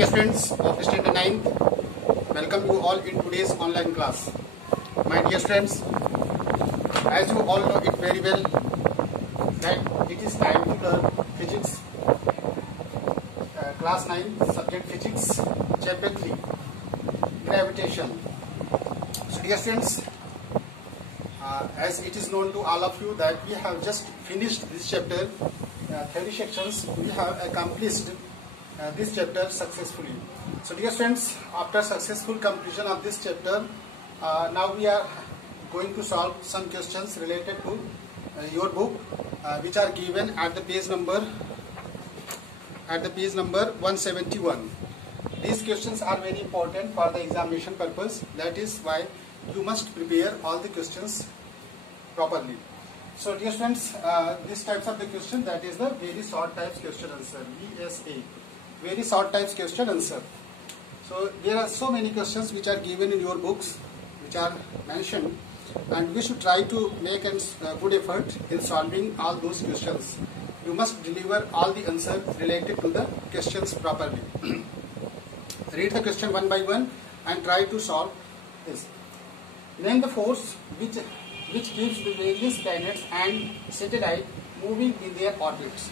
dear students of standard 9th, welcome you all in today's online class. My dear students, as you all know it very well that it is time to learn physics, class 9, subject physics, chapter 3, gravitation. So dear students, as it is known to all of you that we have just finished this chapter, theory sections, we have accomplished this chapter successfully. So dear students, after successful completion of this chapter, now we are going to solve some questions related to your book, which are given at the page number 171. These questions are very important for the examination purpose. That is why you must prepare all the questions properly. So dear students, these types of the question, that is the very short types question answer, VSA, very short types question answer. So there are so many questions which are given in your books, which are mentioned, and we should try to make a good effort in solving all those questions. You must deliver all the answers related to the questions properly. Read the question one by one and try to solve this. Name the force which keeps the various planets and satellite moving in their orbits.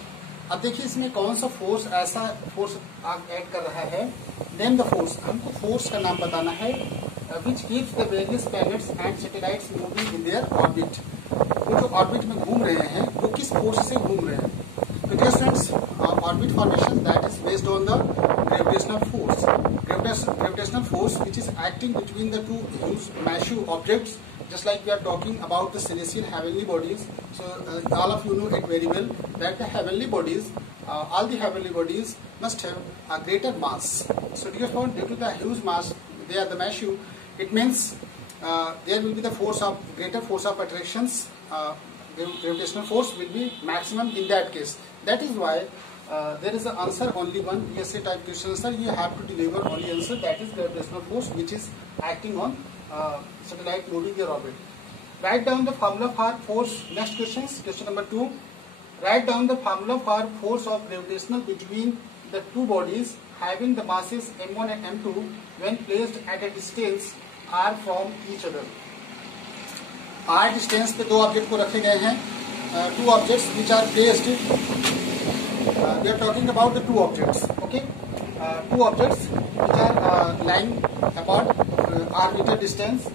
अब देखिए इसमें कौन सा force, ऐसा force add कर रहा है. Name the force, हमको फोर्स का नाम बताना है. Which keeps the various planets and satellites moving in their orbit. वो जो ऑर्बिट में घूम रहे हैं वो किस फोर्स से घूम रहे हैं. तो dear students, orbit formation that is based on the gravitational force. Gravitational force which is acting between the two huge massive objects, just like we are talking about the celestial heavenly bodies. So all of you know it very well that the heavenly bodies, all the heavenly bodies must have a greater mass. So due to the huge mass, they are the massive. It means there will be the force of greater force of attractions. Gravitational force will be maximum in that case. That is why there is an answer only one VSA type question answer. You have to deliver only answer, that is gravitational force which is acting on satellite moving their orbit. Write down the formula for force. Next questions. Question number 2. Write down the formula for force of gravitational between the two bodies having the masses m1 and m2 when placed at a distance r from each other. r distance पे दो object को रखे गए हैं. Two objects which are placed. We are talking about the two objects. Okay, two objects which are lying apart r meter distance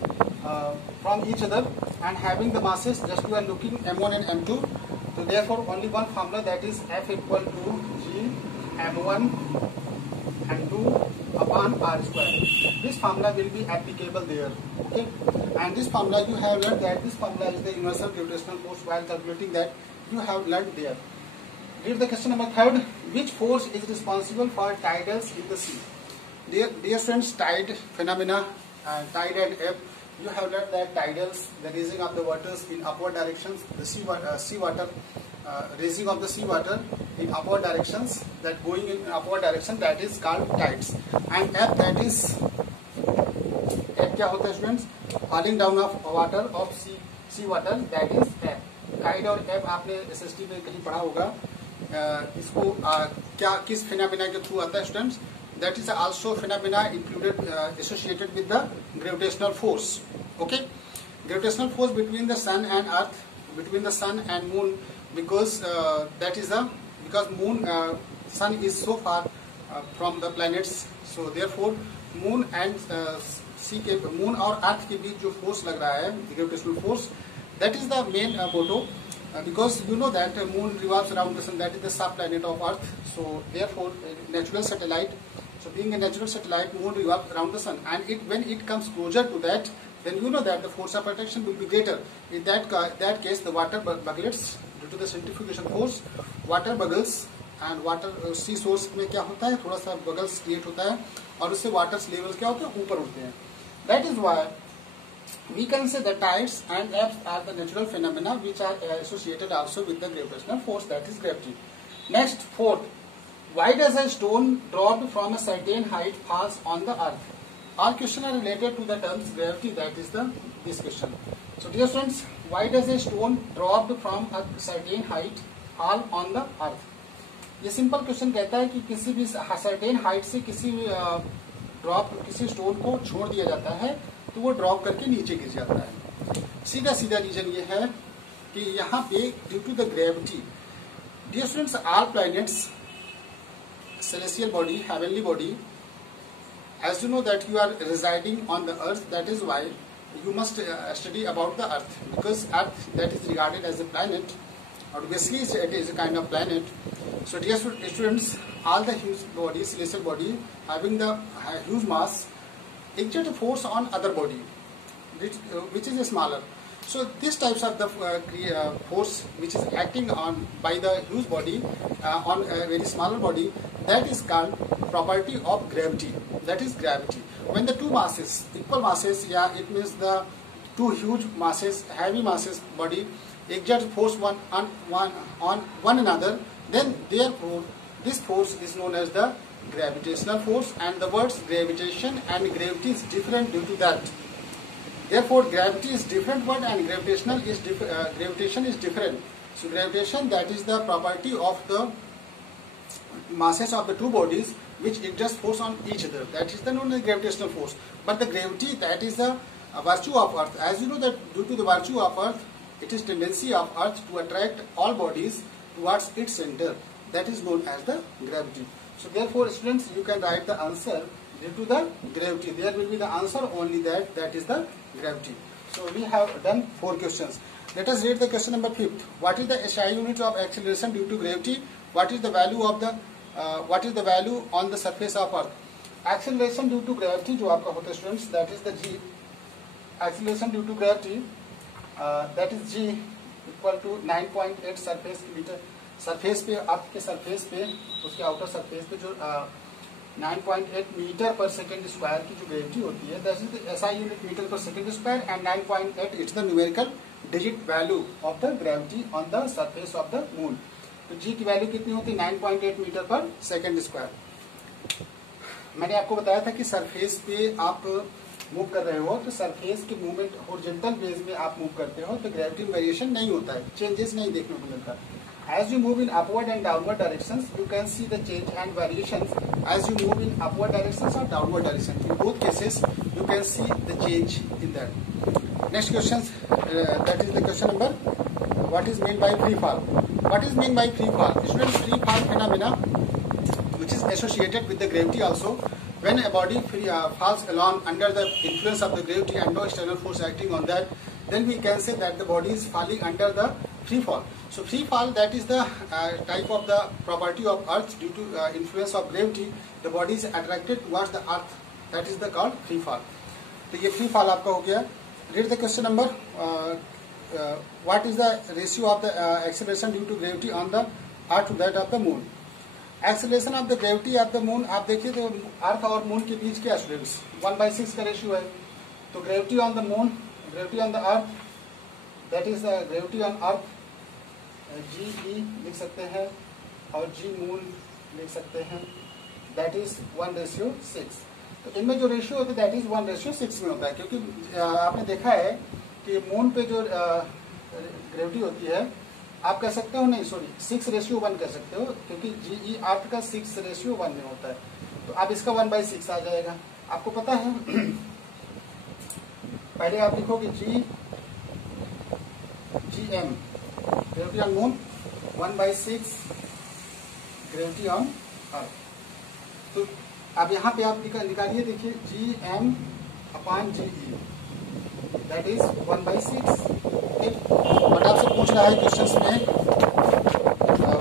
from each other and having the masses, just we are looking m1 and m2. So therefore only one formula, that is F equal to G m1 m2 upon r square. This formula will be applicable there. Okay, and this formula you have learned that this formula is the universal gravitational force. While calculating that, you have learned there. Read the question number 3. Which force is responsible for tidals in the sea? Dear friends, tide phenomena, tide and ebb, you have learned that tidals, the raising of the waters in upward directions, the sea water, raising of the sea water in upward directions, that going in upward direction, that is called tides. And ebb, that is, ebb क्या होता है students? Falling down of water of sea water, that is ebb. Tide और ebb आपने SST में कहीं पढ़ा होगा. इसको क्या किस फिनोमेना के थ्रू आता है students. That is also phenomena included associated with the gravitational force. Okay, gravitational force between the sun and earth, between the sun and moon, because that is because moon sun is so far from the planets. So therefore moon and sea के, moon और अर्थ के बीच जो force लग रहा है, gravitational force, that is the main motto. Because you know that moon revolves around the sun, that is the sub-planet of Earth. So therefore, natural satellite. So being a natural satellite, moon revolves around the sun, and when it comes closer to that, then you know that the force of attraction will be greater. In that case, the water bubbles due to the centrifugation force. Water bubbles and water sea source में क्या होता है, थोड़ा सा bubbles create होता है और उससे water levels क्या होते हैं, ऊपर उठते हैं. That is why we can say the tides and ebbs are the natural phenomena which are associated also with the gravitational force, that is gravity. Next, 4th. Why does a stone dropped from a certain height falls on the earth? All questions are related to the terms gravity, that is this question. So dear students, why does a stone dropped from a certain height fall on the earth? ये simple question कहता है कि किसी भी certain height से किसी stone को छोड़ दिया जाता है तो वो ड्रॉप करके नीचे गिर जाता है। सीधा सीधा रीजन ये है कि यहाँ पे due to the gravity, dear students, all planets, celestial body, heavenly body, as you know that you are residing on the earth, that is why you must study about the earth, because earth that is regarded as a planet, obviously it is a kind of planet. So dear students, all the huge body, celestial body having the huge mass exert a force on other body which is smaller. So these types of the force which is acting on by the huge body on a very smaller body, that is called property of gravity. That is gravity. When the two masses, equal masses, yeah, it means the two huge masses, heavy masses body exert force on one another, then therefore this force is known as the gravitational force, and the words gravitation and gravity is different due to that. Therefore, gravity is different word and gravitation is different. So, gravitation, that is the property of the masses of the two bodies which exert force on each other. That is the known as gravitational force. But the gravity, that is the virtue of Earth. As you know that due to the virtue of Earth, it is tendency of Earth to attract all bodies towards its center. That is known as the gravity. So, therefore, students, you can write the answer due to the gravity. There will be the answer only that is the gravity. So we have done 4 questions. Let us read the question number 5th. What is the SI unit of acceleration due to gravity? What is the value of the on the surface of Earth? Acceleration due to gravity जो आपका होता है students, that is the G. Acceleration due to gravity, that is G equal to 9.8 surface meter. Surface पे आपके surface पे उसके outer surface पे जो 9.8 मीटर पर सेकेंड स्क्वायर की जो ग्रेविटी होती है, that is the SI unit metre per second square, and 9.8 it's the numerical digit value of the gravity on the surface of the moon. तो G की value कितनी होती है? 9.8 metre per second square. मैंने आपको बताया था कि सरफेस पे आप मूव कर रहे हो तो सरफेस के मूवमेंट हॉरिजॉन्टल बेस में आप मूव करते हो तो ग्रेविटी में वेरिएशन नहीं होता है, चेंजेस नहीं देखने को मिलता. As you move in upward and downward directions, you can see the change and variations as you move in upward directions or downward directions. In both cases, you can see the change in that. Next question, that is the question number. What is meant by free fall? What is meant by free fall? Students, free fall phenomena, which is associated with the gravity also. When a body falls along under the influence of the gravity and no external force acting on that, then we can say that the body is falling under the free fall. So free fall, that is the type of the property of Earth due to influence of gravity. The body is attracted towards the Earth. That is the called free fall. तो ये free fall आपका हो गया. Read the question number. What is the ratio of the acceleration due to gravity on the Earth to that of the Moon? Acceleration of the gravity of the Moon, आप देखिए तो Earth और Moon के बीच क्या students 1/6 का ratio है. तो gravity on the Moon, gravity on the Earth, that is the gravity on Earth, जी ई लिख सकते हैं और जी मून लिख सकते हैं, दैट इज 1/6. तो इनमें जो रेशियो होता है दैट इज 1/6 में होता है, क्योंकि आपने देखा है कि मून पे जो ग्रेविटी होती है आप कह सकते हो, नहीं सॉरी 6:1 कह सकते हो, क्योंकि जी ई अर्थ का 6:1 में होता है. तो अब इसका 1/6 आ जाएगा. आपको पता है पहले आप लिखोगे G M gravity on moon, 1/6 gravity on earth. तो अब यहाँ पे आप निकालिए, देखिए G M upon G E, that is 1/6. But आपसे पूछ रहा है क्वेश्चन में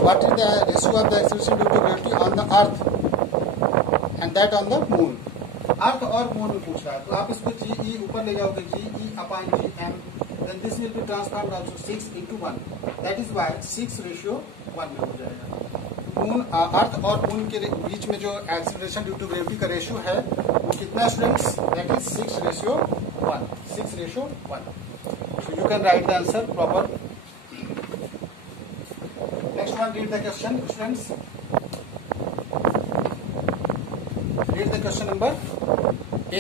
what is the ratio of the acceleration due to gravity on the earth and that on the moon. Earth और मून में पूछ रहा है तो आप इसको जी ई ऊपर ले जाओगे, G E upon G M, then this will be transformed also 6 into 1. That is why 6:1 में हो जाएगा. मून अर्थ और मून के बीच में जो एक्सेलरेशन ड्यू टू ग्रेविटी का रेशियो है वो कितना students? That is 6:1. 6:1. So you can write the answer proper. Next one, read the question, students. Read the question number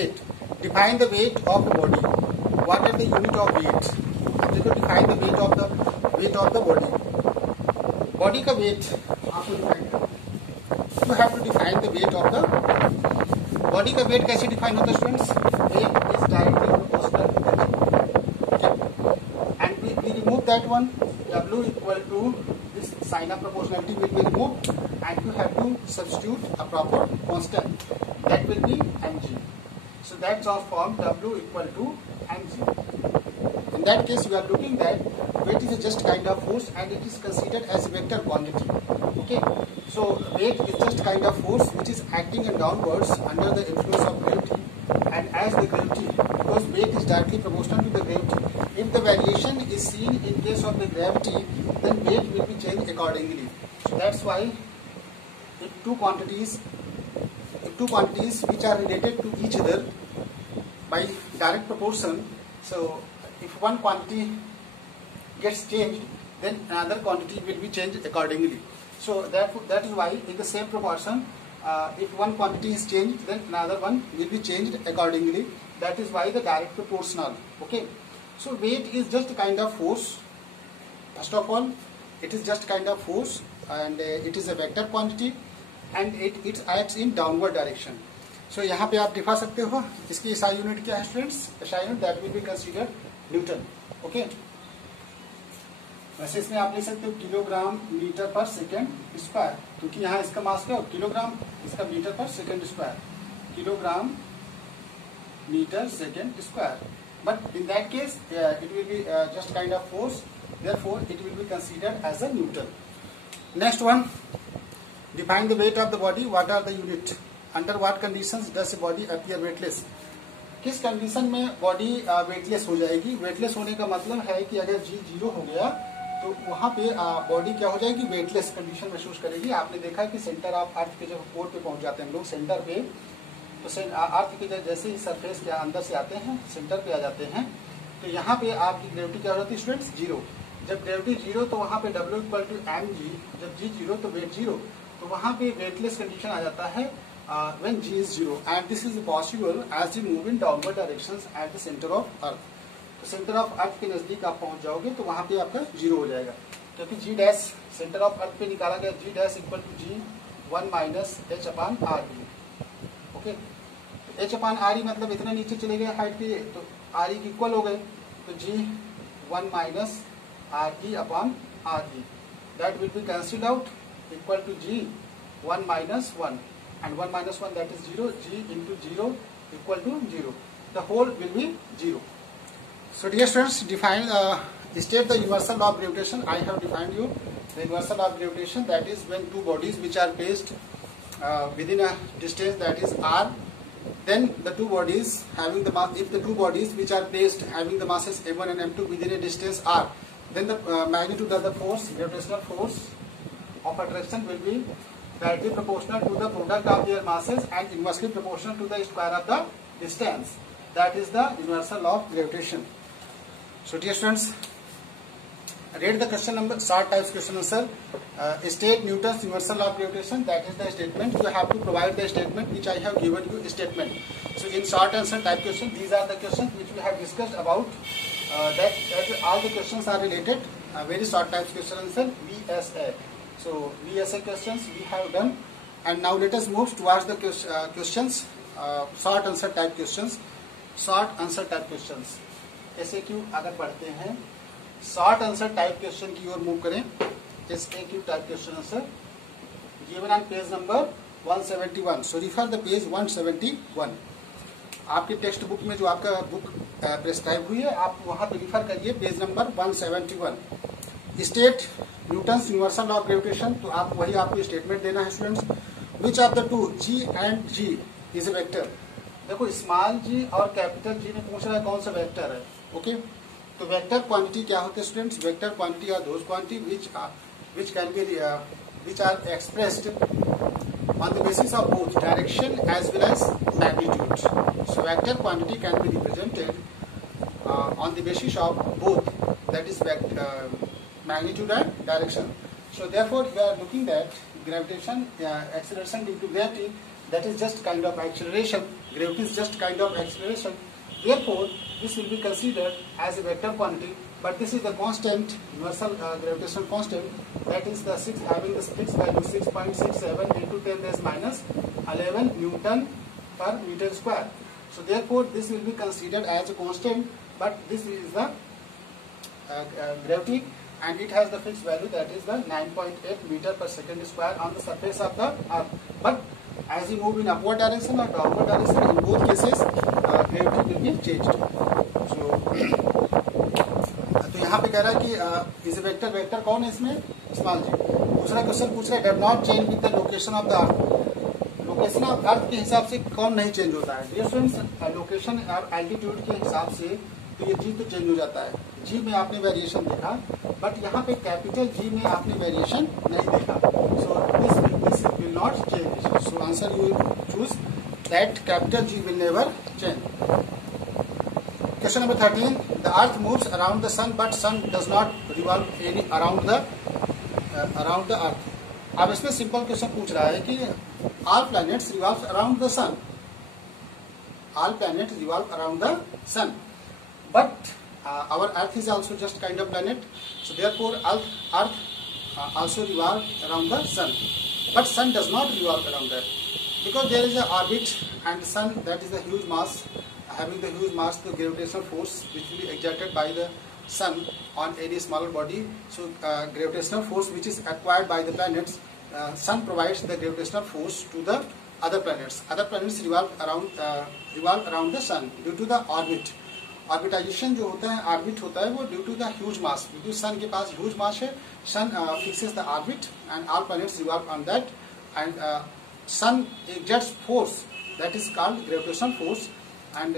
8. Define the weight of the body. What are the unit of weight? अब देखो, define the weight of the body. Body का weight आपको define करना है. you have to define the weight of the body. का weight कैसे define होता है students? Weight is directly proportional to the weight. Okay. And we remove that one. W equal to this sign of proportionality will be removed, and you have to substitute a proper constant. That will be mg. So that transforms W equal to mg. In that case, we are looking that weight is just kind of force and it is considered as a vector quantity. Okay. So weight is just kind of force which is acting in downwards under the influence of gravity, and as the gravity, because weight is directly proportional to the gravity, if the variation is seen in case of the gravity, then weight will be changed accordingly. So that's why if two quantities which are related to each other by direct proportion, so if one quantity gets changed, then another quantity will be changed accordingly. So that is why in the same proportion, if one quantity is changed, then another one will be changed accordingly. That is why the direct proportional. Okay. So weight is just a kind of force. First of all, it is just kind of force, and it is a vector quantity, and it acts in downward direction. So यहाँ पे आप दिखा सकते हो इसकी SI unit क्या है students? SI unit that will be considered Newton. Okay. वैसे इसमें आप ले सकते हो kilogram metre per second square, क्योंकि यहाँ इसका मास क्या हो किलोग्राम, इसका metre per second square, kilogram metre second square. But in that case, it will be just kind of force. Therefore, it will be considered as a Newton. Next one, define the weight of the body. What are the unit? Under what conditions does a body appear weightless? किस condition में body weightless हो जाएगी? Weightless होने का मतलब है कि अगर G 0 हो गया तो वहाँ पे बॉडी क्या हो जाएगी? वेटलेस कंडीशन महसूस करेगी. आपने देखा कि सेंटर ऑफ अर्थ के जब पोल पे पहुंच जाते हैं हम लोग सेंटर पे, तो अर्थ के जैसे ही सरफेस के अंदर से आते हैं सेंटर पे आ जाते हैं, तो यहाँ पे आपकी ग्रेविटी क्या हो जाती है स्टूडेंट्स? 0. जब ग्रेविटी 0 तो वहाँ पे W इक्वल टू mg. जब G 0 तो वेट 0, तो वहाँ पे वेटलेस कंडीशन आ जाता है when G is 0, and this is possible as you move in downward directions at the center of earth. तो सेंटर ऑफ अर्थ के नजदीक आप पहुंच जाओगे तो वहाँ पे आपका 0 हो जाएगा, क्योंकि G dash centre of earth पे निकाला गया. G dash equal to G 1 minus h upon RE. Okay. h upon RE मतलब इतना नीचे चले गए हाइट पे, तो RE की इक्वल हो गए, तो G 1 minus RE upon RE. That will be cancelled out equal to G 1 minus 1, and 1 minus 1 that is 0. G into 0 equal to 0. The whole will be 0. So dear students, define state the universal law of gravitation. I have defined you the universal law of gravitation, that is when two bodies which are placed within a distance that is r, then the two bodies having the mass, if the two bodies which are placed having the masses m1 and m2 within a distance r, then the magnitude of the force, gravitational force of attraction will be directly proportional to the product of their masses and inversely proportional to the square of the distance. That is the universal law of gravitation. So dear students, read the question number, short types question answer. State Newton's universal law of gravitation. That is the statement. You have to provide the statement which I have given you. Statement. So in short answer type question, these are the questions which we have discussed about. That all the questions are related. Very short types question answer, VSA. So VSA questions we have done, and now let us move towards the questions, short answer type questions. Short answer type questions. SAQ अगर पढ़ते हैं, short answer type question की ओर move करें. SAQ type question answer given on page number 171. So refer the page 171. आपके text book में जो आपका book prescribe हुई है, आप वहां पे रिफर करिए page number 171. State Newton's universal law of gravitation. तो आप वही आपको स्टेटमेंट देना है students. Which of the two G and G is a vector. देखो स्मॉल G और कैपिटल G ने पूछ रहा है कौन सा वेक्टर है. ओके. तो वेक्टर क्वांटिटी क्या होते हैं students? Vector quantity are those quantity which can be which are expressed on the basis of both direction as well as magnitude. So vector quantity can be represented on the basis of both, that is magnitude and direction. So therefore you are looking at gravitation, acceleration due to gravity, that is just kind of acceleration. Gravity is just kind of acceleration. Therefore, this will be considered as a vector quantity, but this is the constant, universal gravitational constant, that is the having the fixed value 6.67 into 10 raised minus 11 Newton per meter square. So therefore, this will be considered as a constant, but this is the gravity, and it has the fixed value, that is the 9.8 meter per second square on the surface of the earth. But as you move in upward direction or downward direction, in both cases gravity will be changed. तो यहाँ पे कह रहा है कि is vector, vector कौन है इसमें, स्मॉल जी। दूसरा क्वेश्चन पूछ रहा है does not change with the location of the earth. Location of earth के हिसाब से कौन नहीं चेंज होता है? डियर स्टूडेंट्स, लोकेशन और एल्टीट्यूड के हिसाब से तो ये जी तो चेंज हो जाता है। जी में आपने वेरिएशन देखा, बट यहाँ पे कैपिटल जी में आपने वेरिएशन नहीं देखा। So this will not change. So answer you choose that capital G will never change. Question number 13. The Earth moves around the Sun, but Sun does not revolve any around the Earth. अब इसमें simple question पूछ रहा है कि all planets revolve around the Sun. All planets revolve around the Sun, but our Earth is also just kind of planet. So therefore, Earth also revolve around the Sun, but Sun does not revolve around that, because there is an orbit, and Sun, that is the huge mass. Having the huge mass, the gravitational force which will be exerted by the Sun on any smaller body. So gravitational force which is acquired by the planets, Sun provides the gravitational force to the other planets. Other planets revolve around the Sun due to the orbit. Orbitization जो होता है, orbit होता है वो due to the huge mass. क्योंकि Sun के पास huge mass है, Sun fixes the orbit and all planets revolve on that, and Sun exerts force that is called gravitational force, and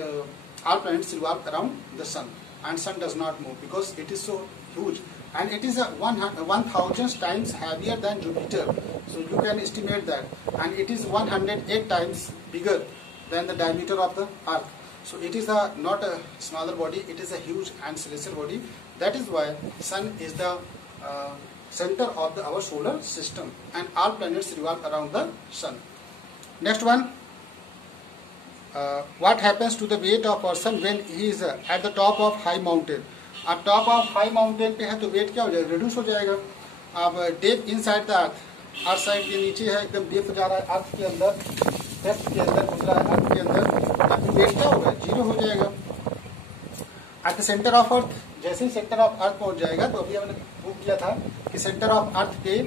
all planets revolve around the Sun, and Sun does not move because it is so huge, and it is 1,000 times heavier than Jupiter. So you can estimate that, and it is 108 times bigger than the diameter of the Earth. So it is not a smaller body, it is a huge and celestial body. That is why Sun is the center of our solar system, and all planets revolve around the Sun. Next one. What happens to the weight of person when he is at the top of high mountain? अब top of high mountain पे है तो wait क्या हो जाएगा, reduce हो जाएगा। अब depth inside the earth side के नीचे है, एकदम डेप्थ जा रहा है अर्थ के अंदर, डेप्थ के अंदर घुस रहा है अर्थ के अंदर, अब वेट क्या होगा, जीरो हो जाएगा। एट द सेंटर ऑफ अर्थ, जैसे ही सेंटर ऑफ अर्थ पहुंच जाएगा, तो अभी हमने प्रूव किया था कि सेंटर ऑफ अर्थ पे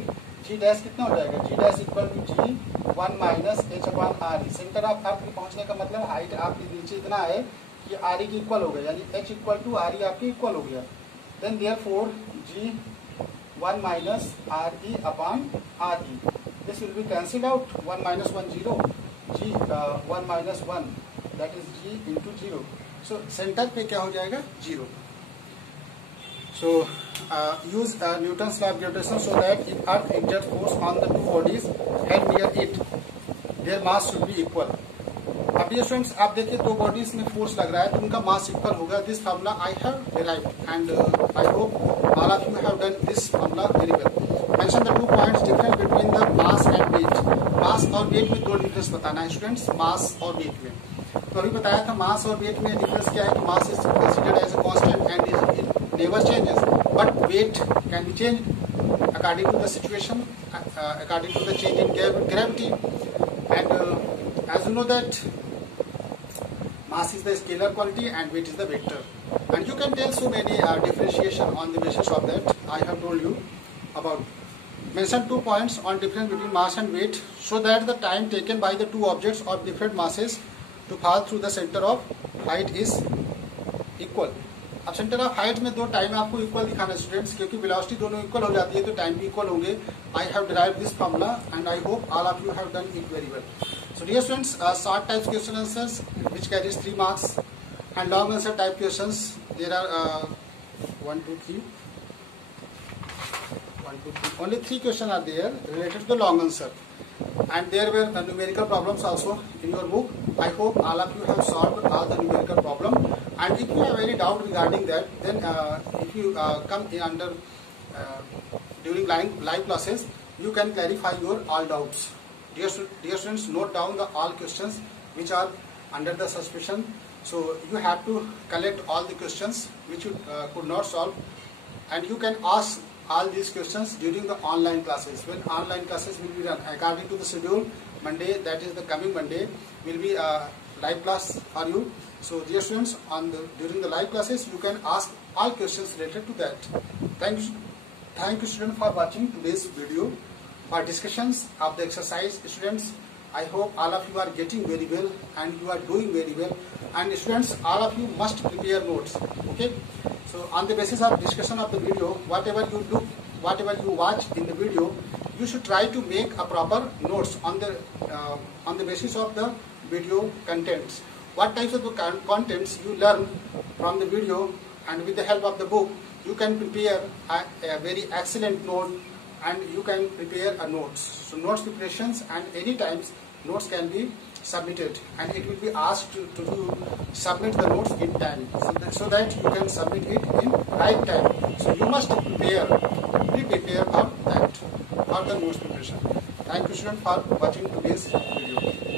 जी डैश कितना हो जाएगा, G dash equal to G 1 minus H upon R. Centre of earth पे पहुंचने का मतलब हाइट आपके नीचे इतना है कि आर ई की इक्वल हो गया, यानी H equal to R E आपकी इक्वल हो गया। Then therefore G 1 minus R E upon R E, this will be cancelled out, 1 minus 1 0, G 1 minus 1 that is G into 0। So centre पे क्या हो जाएगा, 0। So use Newton's law of gravitation so that if Earth exerts force on the two bodies held near it, their mass should be equal. अब ये students आप देखिए दो bodies में फोर्स लग रहा है तो उनका मास इक्वल होगा। This formula I have derived and I hope all of you have done this formula very well. Mention the 2 points difference between the mass and weight. Mass और weight में 2 difference बताना है students, मास और weight में। तो अभी बताया था मास और वेट में डिफरेंस क्या है कि mass is considered as a constant and it never changes, but weight can be changed according to the situation, according to the change in gravity, and as you know that mass is the scalar quantity and weight is the vector, and you can tell so many differentiation on the basis of that. I have told you about. Mention 2 points on difference between mass and weight so that the time taken by the two objects of different masses to pass through the center of height is equal. अब centre of height में 2 time आपको equal दिखाना है students, क्योंकि velocity दोनों equal हो जाती है तो टाइम भी इक्वल होंगे। I have derived this formula and I hope all of you have done it very well. So dear students, short type question answers which carries 3 marks and long answer type questions there are 1 2 3 only 3 questions are there related to the long answer, and there were numerical problems also in your book. I hope all of you have solved all the numerical problem, and if you have any doubt regarding that, then if you come in under during live classes, you can clarify your all doubts. Dear students, note down the all questions which are under the suspicion So you have to collect all the questions which you could not solve, and you can ask all these questions during the online classes. When online classes will be run according to the schedule, Monday, that is the coming Monday, will be a live class for you. So dear students, during the live classes you can ask all questions related to that. Thank you students for watching today's video. For discussions of the exercise, students, I hope all of you are getting very well and you are doing very well. And students, all of you must prepare notes. Okay. So on the basis of discussion of the video, whatever you do, whatever you watch in the video, you should try to make a proper notes on the basis of the video contents. What types of the contents you learn from the video, and with the help of the book, you can prepare a very excellent note, and you can prepare a notes. So notes preparations, and any times notes can be submitted, and it will be asked to submit the notes in time, so that you can submit it in right time. So you must be prepared for that, for the notes preparation. Thank you students for watching today's video.